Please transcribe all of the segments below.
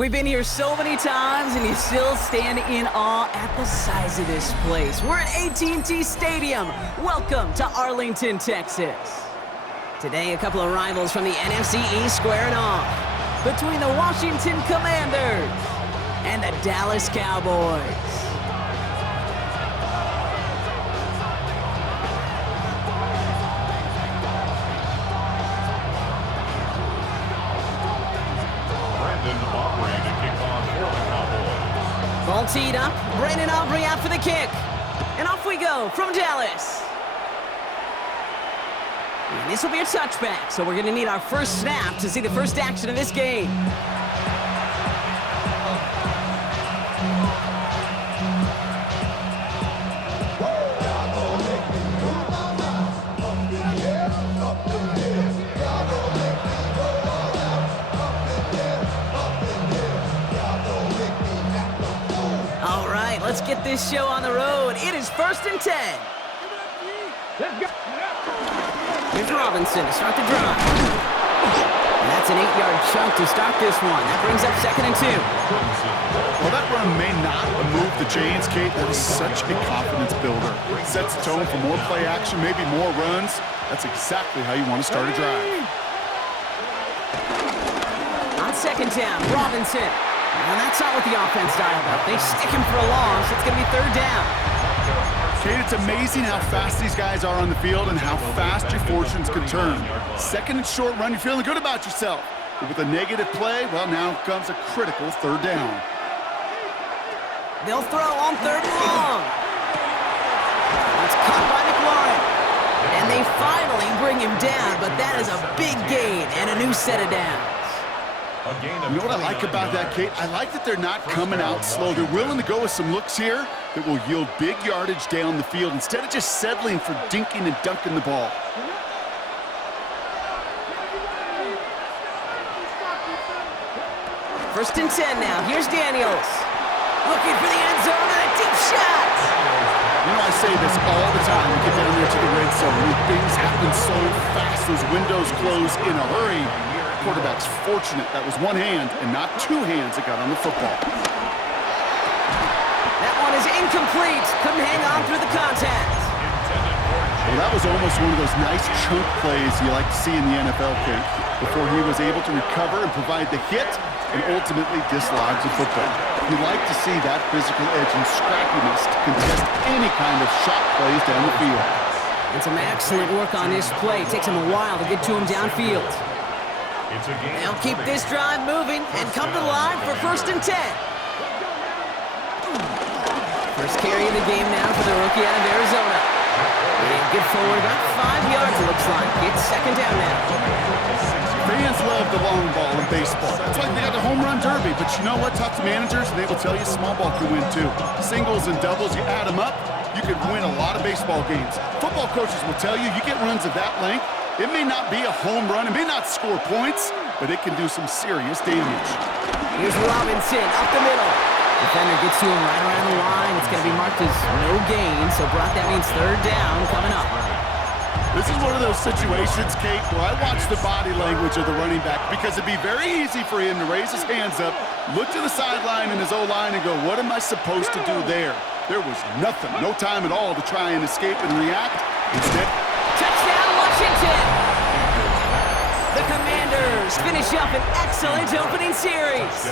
We've been here so many times, and you still stand in awe at the size of this place. We're at AT&T Stadium. Welcome to Arlington, Texas. Today, a couple of rivals from the NFC East squaring off between the Washington Commanders and the Dallas Cowboys. Ball teed up. Brandon Aubrey out for the kick. And off we go from Dallas. And this will be a touchback, so we're going to need our first snap to see the first action of this game. Let's get this show on the road. It is 1st and 10. Here's Robinson to start the drive. And that's an 8-yard chunk to start this one. That brings up 2nd and 2. Well, that run may not move the chains, Kate. That is such a confidence builder. It sets the tone for more play action, maybe more runs. That's exactly how you want to start a drive. On 2nd down, Robinson. And that's not what the offense dialed up. They stick him for a loss. It's going to be 3rd down. Kate, it's amazing how fast these guys are on the field and how fast your fortunes can turn. 2nd and short run, you're feeling good about yourself. But with a negative play, well, now comes a critical 3rd down. They'll throw on 3rd and long. It's caught by McLaurin. And they finally bring him down, but that is a big gain and a new set of downs. You know what I like about that, Kate? I like that they're not coming out slow. They're willing to go with some looks here that will yield big yardage down the field instead of just settling for dinking and dunking the ball. First and 10 now. Here's Daniels. Looking for the end zone and a deep shot. You know, I say this all the time. We get down there to the red zone. Things happen so fast. Those windows close in a hurry. Quarterback's fortunate that was one hand and not two hands that got on the football. That one is incomplete. Couldn't hang on through the contact. Well, that was almost one of those nice chunk plays you like to see in the NFL, Kate, before he was able to recover and provide the hit and ultimately dislodge the football. You like to see that physical edge and scrappiness to contest any kind of shot plays down the field. And some excellent work on this play. Takes him a while to get to him downfield. They'll keep this drive moving and come to the line for 1st and 10. First carry of the game now for the rookie out of Arizona. And get forward about 5 yards, it looks like. It's 2nd down now. Fans love the long ball in baseball. That's like they got the home run derby. But you know what? Talk to managers, and they will tell you small ball can win too. Singles and doubles, you add them up, you can win a lot of baseball games. Football coaches will tell you get runs of that length. It may not be a home run, it may not score points, but it can do some serious damage. Here's Robinson up the middle. Defender gets to him right around the line. It's going to be marked as no gain, so Brock, that means 3rd down coming up. This is one of those situations, Kate, where I watch the body language of the running back because it'd be very easy for him to raise his hands up, look to the sideline in his O-line and go, what am I supposed to do there? There was nothing, no time at all to try and escape and react. Instead, touchdown, Washington! The Commanders finish up an excellent opening series.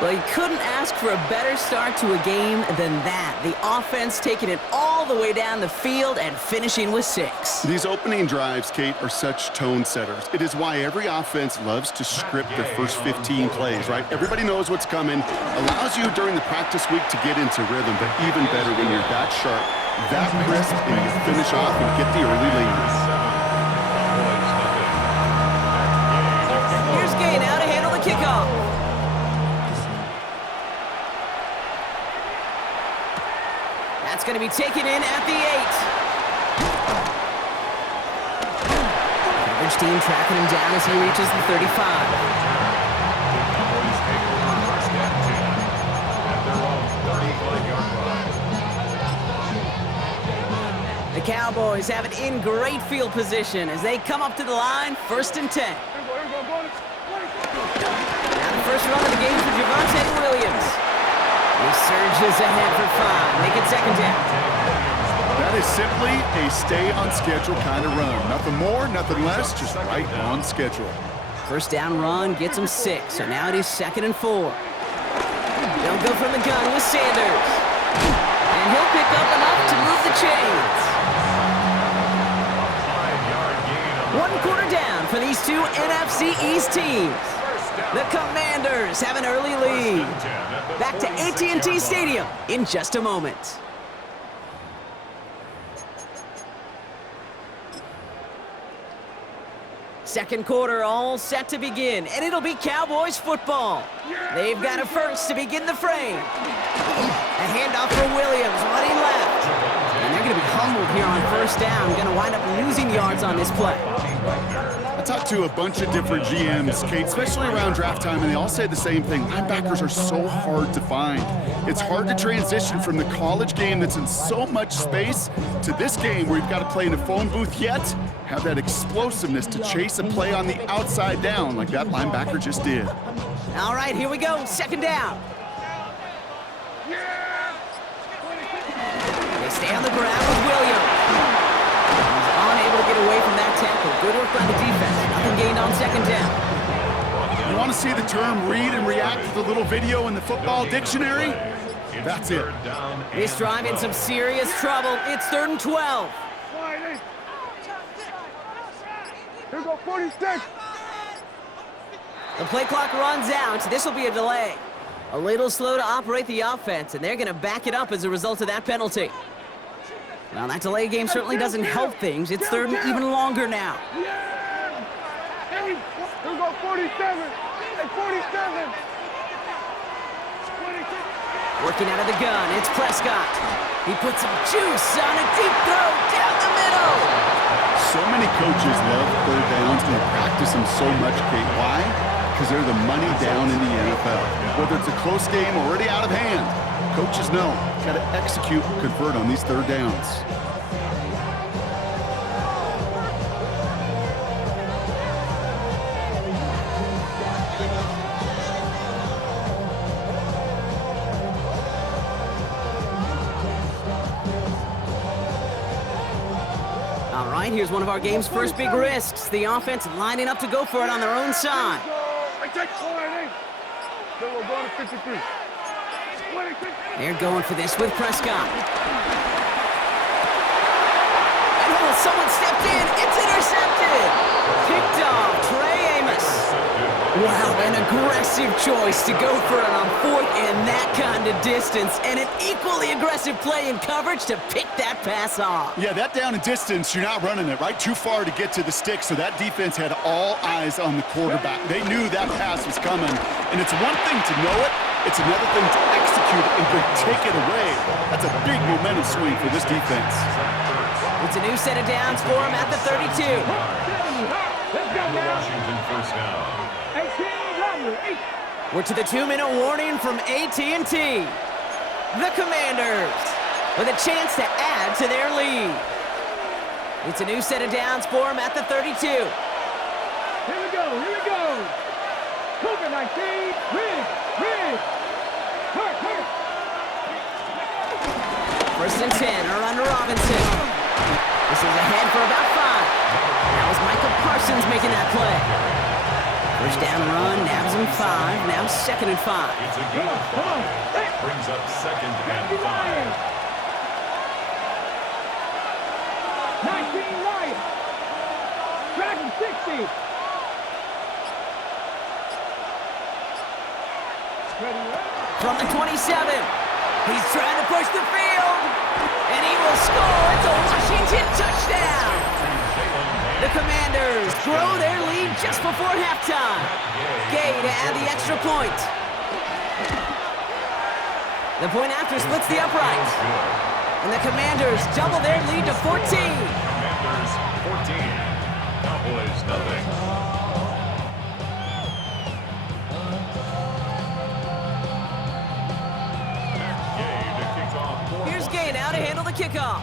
Well, you couldn't ask for a better start to a game than that. The offense taking it all the way down the field and finishing with 6. These opening drives, Kate, are such tone setters. It is why every offense loves to script their first 15 plays, right? Everybody knows what's coming. Allows you during the practice week to get into rhythm, but even better when you're that sharp, that crisp, and you finish off and get the early lead. Here's Gay now to handle the kickoff. That's going to be taken in at the 8. Coverage team tracking him down as he reaches the 35. The Cowboys have it in great field position as they come up to the line, 1st and 10. surges ahead for 5. Make it second down. That is simply a stay-on-schedule kind of run. Nothing more, nothing less, just right on schedule. First down run gets him 6, so now it is 2nd and 4. They'll go from the gun with Sanders. And he'll pick up enough to move the chains. 1 quarter down for these two NFC East teams. The Commanders have an early lead. Back to AT&T Stadium in just a moment. Second quarter all set to begin, and it'll be Cowboys football. They've got a first to begin the frame. A handoff for Williams, running left. And they're going to be humbled here on first down. Going to wind up losing yards on this play. I talked to a bunch of different GMs, Kate, especially around draft time, and they all say the same thing. Linebackers are so hard to find. It's hard to transition from the college game that's in so much space to this game where you've got to play in a phone booth, yet have that explosiveness to chase a play on the outside down like that linebacker just did. All right, here we go. Second down. They stay on the ground with Williams. He's unable to get away from that tackle. Good work by the defense. Nothing gained on second down. You want to see the term read and react to the little video in the football dictionary? That's it. This drive in some serious trouble. It's 3rd and 12. Here go 46. The play clock runs out. This will be a delay. A little slow to operate the offense, and they're going to back it up as a result of that penalty. Well, that delay game certainly doesn't help things. It's 3rd and even longer now. Hey, here go 47. Hey, 47. 26. Working out of the gun, it's Prescott. He puts some juice on a deep throw down the middle. So many coaches love third downs and practice them so much, Kate. Why? Because they're the money down in the NFL. Whether it's a close game or already out of hand, coaches know got to execute and convert on these third downs. All right, here's one of our game's first big risks. The offense lining up to go for it on their own side. They're going for this with Prescott. And oh, someone stepped in. It's intercepted. Picked off Trey Amos. Wow, an aggressive choice to go for it on 4th and that kind of distance. And an equally aggressive play in coverage to pick that pass off. Yeah, that down and distance, you're not running it, right? Too far to get to the stick, so that defense had all eyes on the quarterback. They knew that pass was coming, and it's one thing to know it, it's another thing to execute it and take it away. That's a big momentum swing for this defense. It's a new set of downs for him at the 32. Washington first down. We're to the 2-minute warning from AT&T. The Commanders with a chance to add to their lead. It's a new set of downs for him at the 32. Here we go. COVID-19, rig. First and 10, or under Robinson. This is ahead for about 5. That was Michael Parsons making that play. First down run, nabs him 5, now 2nd and 5. It's a gain of 5. Brings up 2nd and 5. 19 Lions. Dragon 60. From the 27, he's trying to push the field, and he will score. It's a Washington touchdown. The Commanders grow their lead just before halftime. Gay to add the extra point. The point after splits the upright. And the Commanders double their lead to 14. Commanders 14. Cowboys nothing. Gay to kick off. Here's Gay now to handle the kickoff.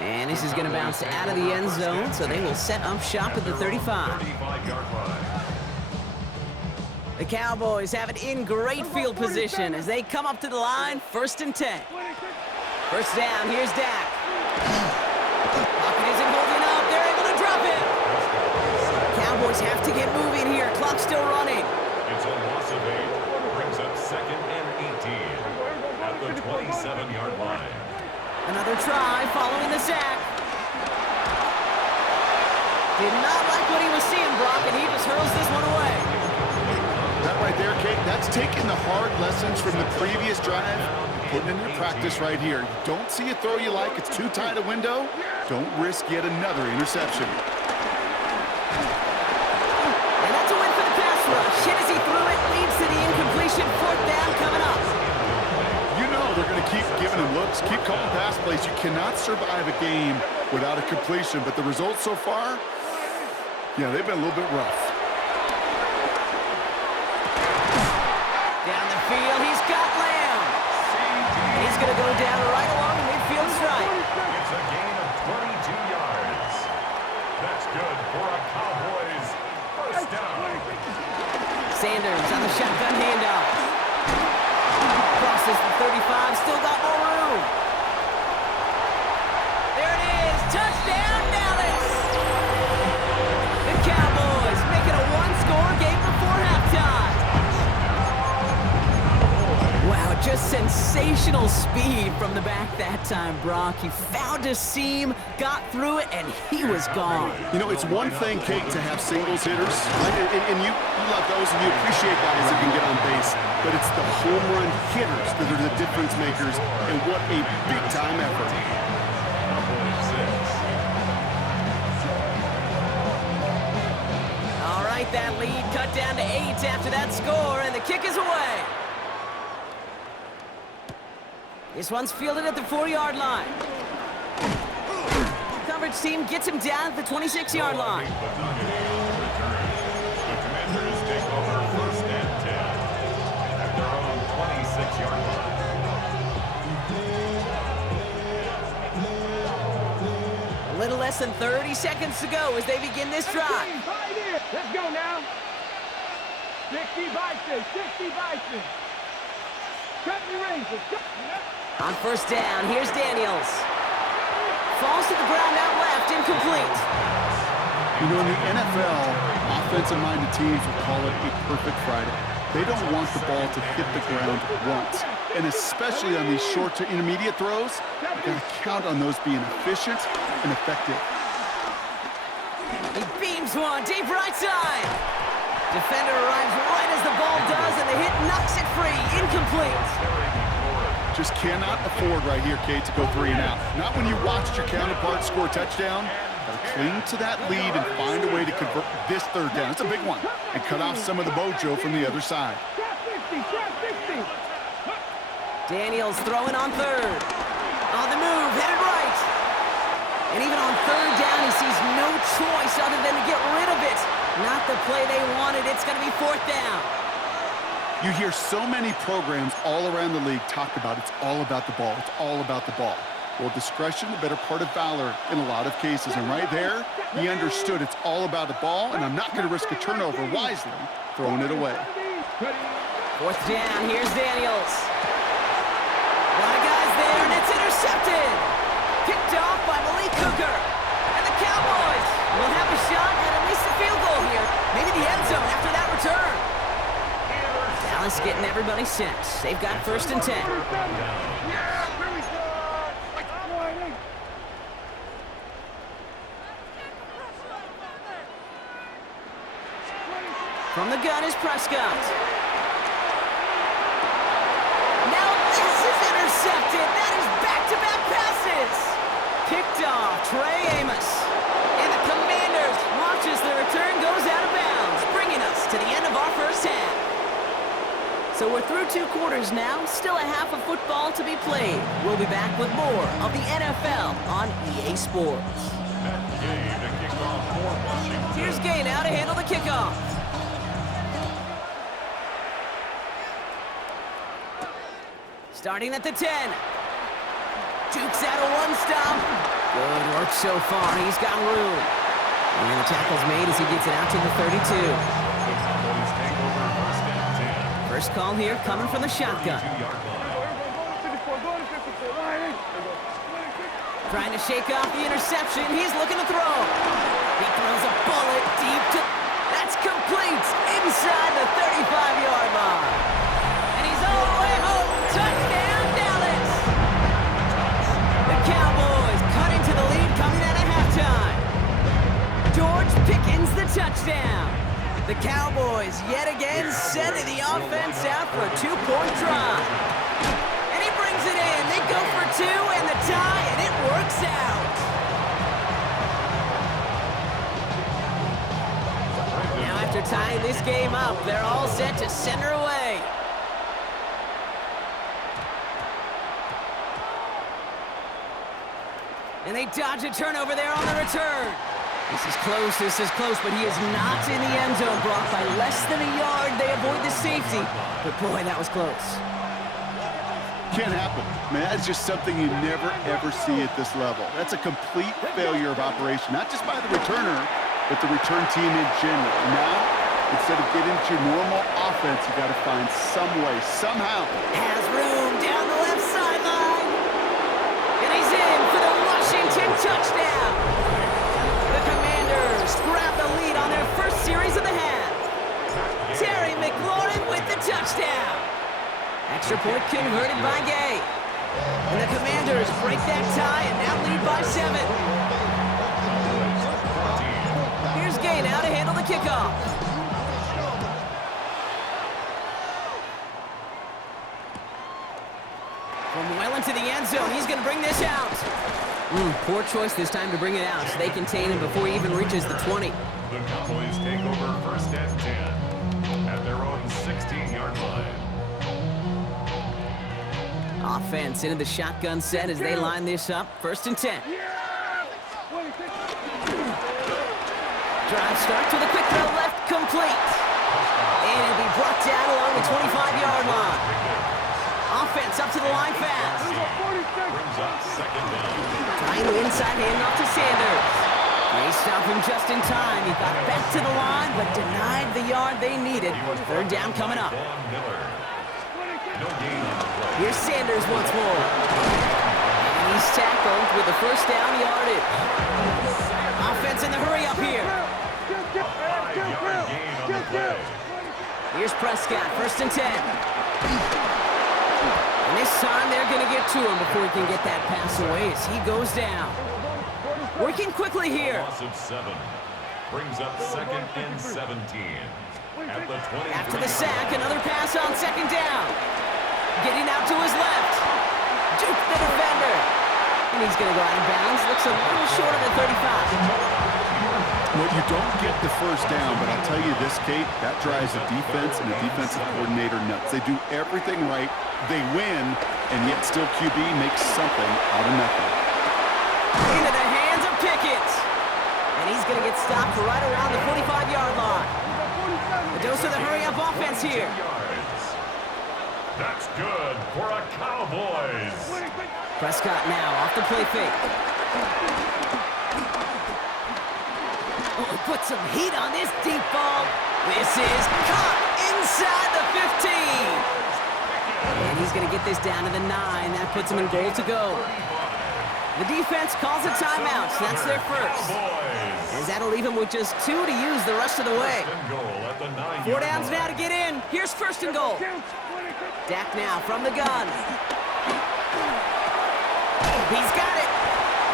And this is going to bounce out of the end zone, so they will set up shop at the 35. 35-yard line. The Cowboys have it in great field position as they come up to the line, 1st and 10. First down, here's Dak. Pocket isn't holding up, they're able to drop it. Cowboys have to get moving here, clock's still running. It's a loss of 8. Brings up 2nd and 18 at the 27-yard line. Another try following the sack. Did not like what he was seeing, Brock, and he just hurls this one away. That right there, Kate, that's taking the hard lessons from the previous drive and putting it into practice right here. You don't see a throw you like, it's too tight a window. Don't risk yet another interception. And that's a win for the pass rush. Hit as he threw it, leads to the incompletion. 4th down coming up. You know they're going to keep giving him looks, keep calling pass plays. You cannot survive a game without a completion, but the results so far, yeah, they've been a little bit rough. Down the field, he's got Lamb. And he's going to go down right along midfield stripe. It's a gain of 22 yards. That's good for a Cowboys first down. Sanders on the shotgun handoff. Crosses the 35, still got more room. There it is, touchdown Dallas! The Cowboys make it a one-score game before halftime. Wow, just sensational speed from the back that time, Brock. He found a seam, got through it, and he was gone. You know, it's one thing, Kate, to have singles hitters, and you love those, and you appreciate guys that can get on base, but it's the home run hitters that are the difference makers, and what a big-time effort. All right, that lead cut down to 8 after that score, and the kick is away. This one's fielded at the 4-yard line. The coverage team gets him down at the 26-yard line. The Commanders take over 1st and 10 at their own 26-yard line. A little less than 30 seconds to go as they begin this drive. Let's go now. 60 Bison, 60 Bison. Cut the razor. On 1st down, here's Daniels. Falls to the ground out left, incomplete. You know, in the NFL, offensive-minded teams will call it a perfect Friday. They don't want the ball to hit the ground once. And especially on these short to intermediate throws, you've got to count on those being efficient and effective. He beams one, deep right side. Defender arrives right as the ball does, and the hit knocks it free, incomplete. Just cannot afford right here, Kate, to go 3 and out. Not when you watched your counterpart score a touchdown. Got to cling to that lead and find a way to convert this 3rd down. It's a big one. And cut off some of the mojo from the other side. Daniels throwing on 3rd. On the move, headed right. And even on 3rd down, he sees no choice other than to get rid of it. Not the play they wanted. It's going to be 4th down. You hear so many programs all around the league talk about it's all about the ball. It's all about the ball. Well, discretion, the better part of valor in a lot of cases. And right there, he understood it's all about the ball, and I'm not going to risk a turnover wisely, throwing it away. 4th down, here's Daniels. A lot of guys there, and it's intercepted. Picked off by Malik Cooker. And the Cowboys will have a shot at least a field goal here. Maybe the end zone after that return. Dallas getting everybody set. They've got 1st and 10. From the gun is Prescott. Now this is intercepted. That is back-to-back passes. Picked off Trey Amos. And the Commanders watch as the return goes out of bounds, bringing us to the end of our 1st half. So we're through 2 quarters now, still a half of football to be played. We'll be back with more of the NFL on EA Sports. Here's Gay now to handle the kickoff. Starting at the 10. Jukes out a 1-stop. Good work so far. He's got room. And the tackle's made as he gets it out to the 32. First call here coming from the shotgun. Trying to shake off the interception. He's looking to throw. He throws a bullet deep to... That's complete inside the 35-yard line. And he's all the way home. Touchdown, Dallas. The Cowboys cut into the lead coming out of halftime. George Pickens the touchdown. The Cowboys yet again sending the offense out for a 2-point drive. And he brings it in. They go for 2 and the tie, and it works out. Now after tying this game up, they're all set to send her away. And they dodge a turnover there on the return. This is close, but he is not in the end zone, Brock. By less than a yard, they avoid the safety. But boy, that was close. Can't happen. Man, that's just something you never, ever see at this level. That's a complete failure of operation, not just by the returner, but the return team in general. Now, instead of getting to your normal offense, you got to find some way, somehow. Has room down the left sideline. And he's in for the Washington touchdown. The Commanders grab the lead on their first series of the half. Terry McLaurin with the touchdown. Extra point converted by Gay. And the Commanders break that tie and now lead by 7. Here's Gay now to handle the kickoff. From well into the end zone, he's going to bring this out. Poor choice this time to bring it out. So they contain him before he even reaches the 20. The Cowboys take over first and 10 at their own 16-yard line. Offense into the shotgun set as they line this up. First and 10. Drive start to the quick throw left, complete. And it'll be brought down along the 25-yard line. Offense up to the line fast. Brings up second down. Trying the inside handoff to Sanders. They stop him just in time. He got back to the line, but denied the yard they needed. Third down coming up. No gain on the play. Here's Sanders once more. And he's tackled with the first down yardage. Offense in the hurry up here. 5-yard gain on the play. Here's Prescott, first and 10. And this time they're going to get to him before he can get that pass away as he goes down. Working quickly here. Loss of 7. Brings up second and 17. At the 20. After the sack, another pass on second down. Getting out to his left. Juke the defender. And he's going to go out of bounds. Looks a little short of the 35. Well, you don't get the first down, but I'll tell you this, Kate, that drives the defense and the defensive coordinator nuts. They do everything right. They win, and yet still QB makes something out of nothing. Into the hands of Pickens. And he's going to get stopped right around the 45-yard line. A dose of the hurry-up offense here. That's good for a Cowboys. Prescott now off the play fake. Oh, put some heat on this deep ball. This is caught inside the 15. And he's going to get this down to the 9. That puts him in goal to go. The defense calls a timeout, so that's their first. As that'll leave him with just 2 to use the rest of the way. 4 downs now to get in. Here's first and goal. Dak now from the gun. He's got it.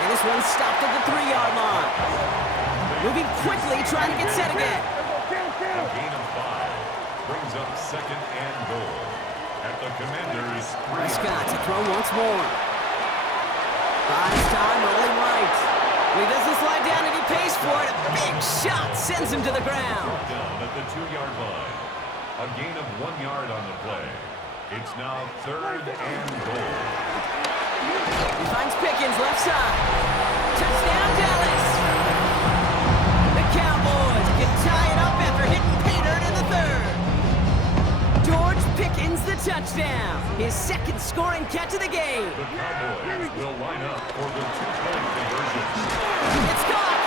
And this one's stopped at the 3-yard line. Moving quickly, trying to get set again. A gain of 5 brings up second and goal at the Commanders' 3. Prescott to throw once more. Buys time, rolling right. He doesn't slide down and he pays for it. A big shot sends him to the ground. Down at the 2-yard line. A gain of 1 yard on the play. It's now third and goal. He finds Pickens left side. Touchdown, Dallas. The Cowboys can tie it up after hitting pay dirt in the third. George Pickens the touchdown. His second scoring catch of the game. The Cowboys will line up for the 2-point conversion. It's caught.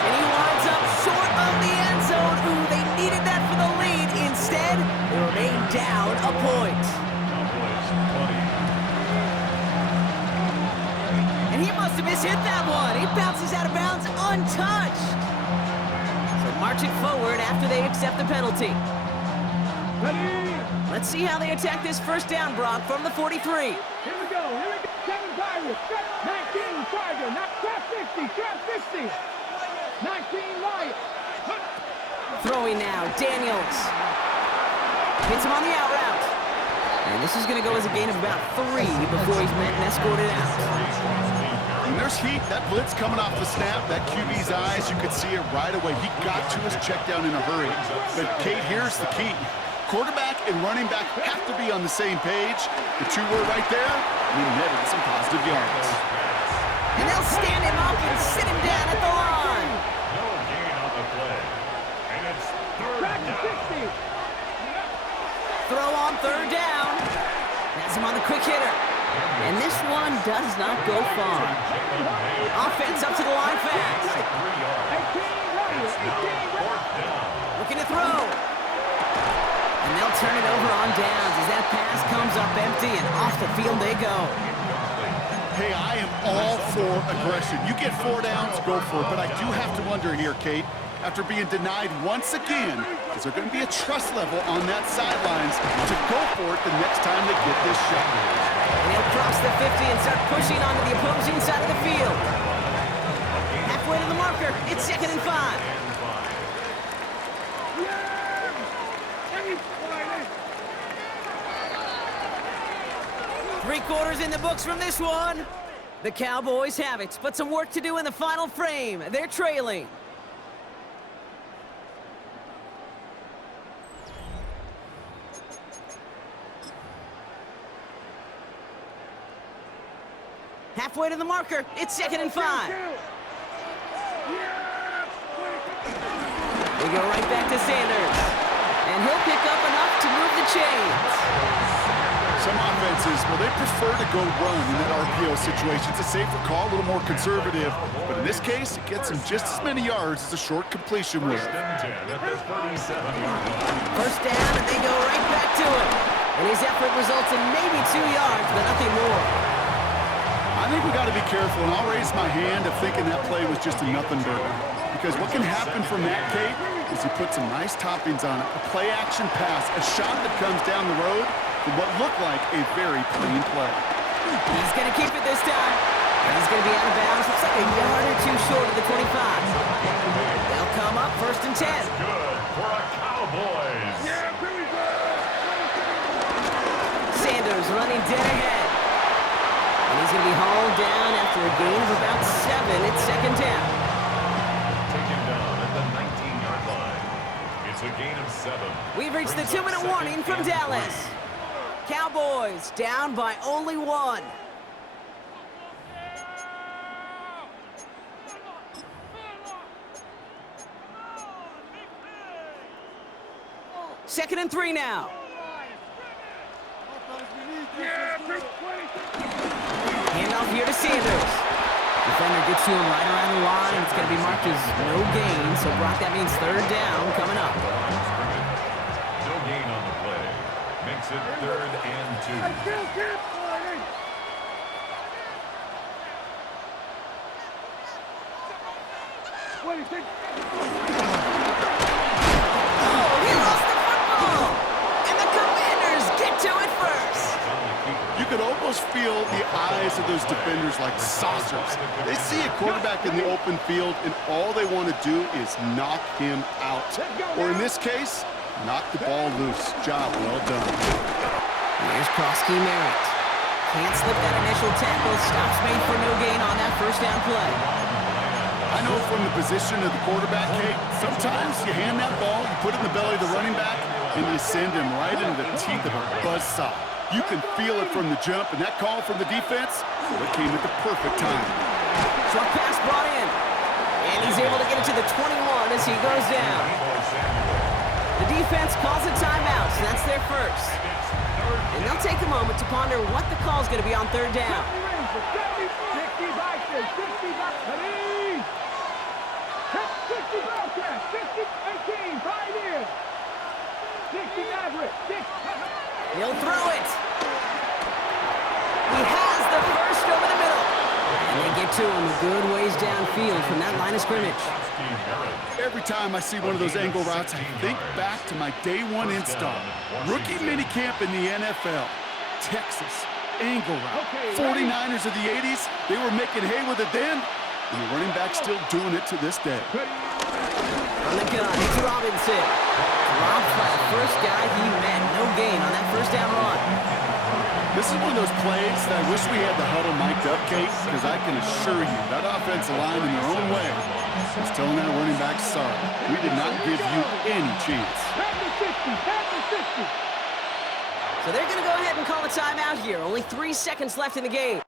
And he winds up short of the end zone. Ooh, they needed that for the lead. Instead, they remain down football point. Cowboys 20. And he must have mishit that one. He bounces out of bounds untouched. So march it forward after they accept the penalty. Ready? Let's see how they attack this first down, Brock, from the 43. Here we go. 7 Pirates. 19 Tiger. Trap 50. Trap 50. 19 Lion. Throwing now, Daniels. Hits him on the out route. And this is going to go as a gain of about 3 before he's met and escorted out. When there's heat, that blitz coming off the snap, that QB's eyes, you could see it right away. He got to his check down in a hurry. But Kate, here's the key. Quarterback and running back have to be on the same page. The two were right there, and he netted some positive yards. And they'll stand him up and sit him down at the line. No gain on the play. And it's third Track down. 60. Throw on third down. Has him on the quick hitter. And this one does not go far. Offense up to the line fast. 18 Lion. 18 Fourth down. Looking to throw. And they'll turn it over on downs as that pass comes up empty and off the field they go. Hey, I am all for aggression. You get 4 downs, go for it. But I do have to wonder here, Kate, after being denied once again, is there going to be a trust level on that sidelines to go for it the next time they get this shot? And he'll cross the 50 and start pushing onto the opposing side of the field. Halfway to the marker, it's 2nd and 5. Three-quarters in the books from this one. The Cowboys have it, but some work to do in the final frame. They're trailing. Halfway to the marker, it's 2nd and 5. We go right back to Sanders. And he'll pick up enough to move the chains. Some offenses, well, they prefer to go run in that RPO situation. It's a safer call, a little more conservative. But in this case, it gets him just as many yards as a short completion would. First and 10 at the 37-yard line. First down, and they go right back to it. And his effort results in maybe 2 yards, but nothing more. I think we got to be careful, and I'll raise my hand of thinking that play was just a nothing burger. Because what can happen from that, Kate, is he put some nice toppings on it. A play-action pass, a shot that comes down the road for what looked like a very clean play. He's going to keep it this time. And he's going to be out of bounds. Looks like a yard or 2 short of the 25. They'll come up 1st and 10. Good for a Cowboys. Sanders running dead ahead. And he's going to be hauled down after a gain of about 7. It's 2nd down. Taken down at the 19-yard line. It's a gain of 7. We've reached the Brings up 2-minute warning from 2nd and Dallas. 3. Cowboys down by only 1. Second and 3 now. Handoff here to Sanders. Defender gets to him right around the line, and it's going to be marked as no gain. So, Brock, that means 3rd down coming up. No gain on the play. Makes it 3rd and 2. Oh, he lost the football! And the Commanders get to it first. You could almost feel the eyes of those defenders like saucers. They see a quarterback in the open field, and all they want to do is knock him out. Or in this case, knock the ball loose. Job well done. Here's Krosky Merritt. Can't slip that initial tackle. Stops made for no gain on that first down play. I know from the position of the quarterback, Kate, sometimes you hand that ball, you put it in the belly of the running back, and you send him right into the teeth of a buzzsaw. You can feel it from the jump, and that call from the defense, well, it came at the perfect time. Short pass brought in. And he's able to get it to the 21 as he goes down. The defense calls a timeout, so that's their first. And they'll take a moment to ponder what the call is going to be on 3rd down. 60 Vikings, 60 Vikings. 60 Bobcats, 60, 18, 5 in. 60 Maverick. 6. He'll throw it. He has the first over the middle. And they get to him a good ways downfield from that line of scrimmage. Every time I see one of those angle routes, I think back to my day one install. Rookie minicamp in the NFL. Texas, angle route. 49ers of the 80s, they were making hay with it then, and the running back's still doing it to this day. On the gun, it's Robinson. Dropped by the first guy he met. No gain on that first down run. This is one of those plays that I wish we had the huddle mic'd up, Kate, because I can assure you that offensive line in their own way is telling that running back, sorry, we did not give you any chance. So they're going to go ahead and call a timeout here. Only 3 seconds left in the game.